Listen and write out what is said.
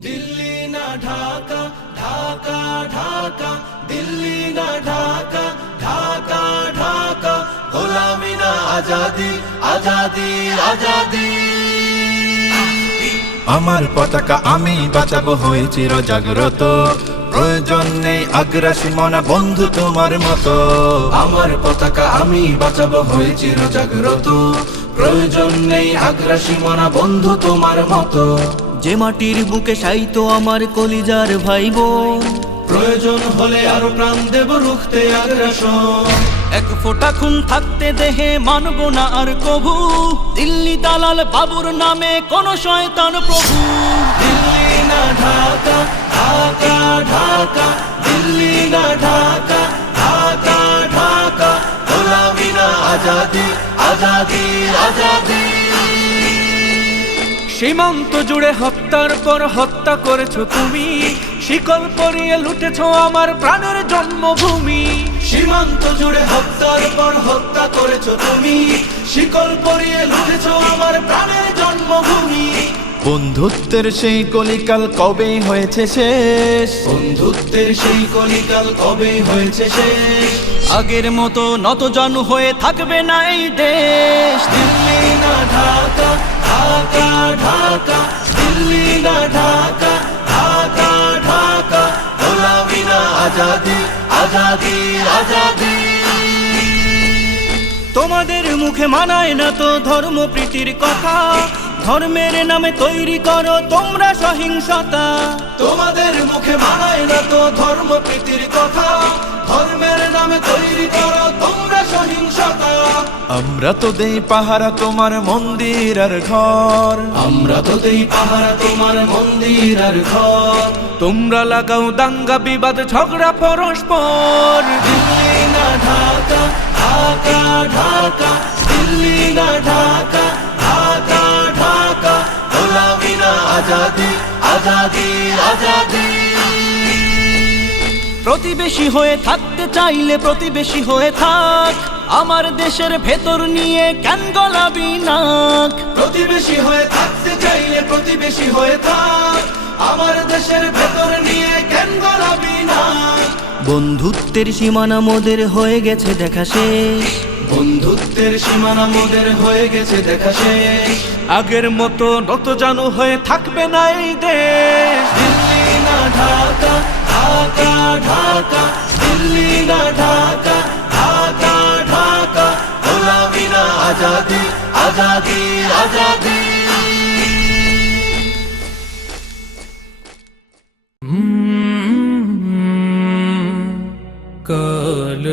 দিল্লি না ঢাকা, ঢাকা ঢাকা, দিল্লি না ঢাকা, ঢাকা ঢাকা, গোলামি না আজাদি, আজাদি আজাদি। আমার পতাকা আমি বাঁচাবো হয়ে চির জাগ্রত, প্রয়োজন নেই আগ্রাসী মনা বন্ধু তোমার মতো। আমার পতাকা আমি বাঁচাবো হয়ে চির জাগ্রত, প্রয়োজন নেই আগ্রাসী মনা বন্ধু তোমার মতো। যে মাটির বুকে সাইতো আমার কলিজার ভাইবোন, প্রয়োজন হলে আরো প্রাণ দেব রুখতে আগ্রাসন। এক ফোঁটা খুন থাকতে দেহে মানব না আর কভু, দিল্লি দালাল বাবুর নামে কোন শয়তান প্রভু। দিল্লি না ঢাকা, ঢাকা ঢাকা, দিল্লি না ঢাকা, ঢাকা ঢাকা, গোলামি না আজাদি, আজাদি আজাদি। সীমান্ত জুড়ে হত্যার পর হত্যা করেছো তুমি, শিকল পরিয়ে লুটেছো আমার প্রাণের জন্মভূমি। সীমান্ত জুড়ে হত্যার পর হত্যা করেছো তুমি, শিকল পরিয়ে লুটেছো আমার প্রাণের জন্মভূমি। বন্ধুত্বের সেই কলিকাল কবে হয়েছে শেষ, বন্ধুত্বের সেই কলিকাল কবে হয়েছে শেষ। আগের মতো নতজানু হয়ে থাকবে না এই দেশ। দিল্লি না ঢাকা, ঢাকা ঢাকা, দিল্লি না ঢাকা, ঢাকা ঢাকা, গোলামি না আজাদি, আজাদি আজাদি। তোমাদের মুখে মানায় না তো ধর্মপ্রীতির কথা, ধর্মের নামে তৈরি করো তোমরা সহিংসতা। তোমাদের মুখে মানায় না তো ধর্মপ্রীতির কথা, ধর্মের নামে তৈরি করো তোমরা সহিংসতা। আমরা তো দেই পাহারা তোমার মন্দির আর ঘর, আমরা তো দেই পাহারা তোমার মন্দির আর ঘর। তোমরা লাগাও দাঙ্গা বিবাদ ঝগড়া পরস্পর। দিল্লি না ঢাকা, ঢাকা ঢাকা, দিল্লি না ঢাকা, ঢাকা ঢাকা, গোলামি না আজাদি, আজাদি আজাদি। প্রতিবেশী হয়ে থাকতে চাইলে প্রতিবেশী হয়ে থাক, আমার দেশের ভেতর নিয়ে কেন গলাবি নাক। প্রতিবেশী হয়ে থাকতে চাইলে প্রতিবেশী হয়ে থাক, আমার দেশের ভেতর নিয়ে কেন গলাবি না। বন্ধুত্বের সীমানা মোদের হয়ে গেছে দেখা শেষ, বন্ধুত্বের সীমানা মোদের হয়ে গেছে দেখা শেষ। আগের মতো নতজানু হয়ে থাকবে না এই দেশ। দিল্লি না ঢাকা, ঢাকা ঢাকা, দিল্লি না ঢাকা, ঢাকা ঢাকা, গোলামি না আজাদি, আজাদি আজাদি। কাল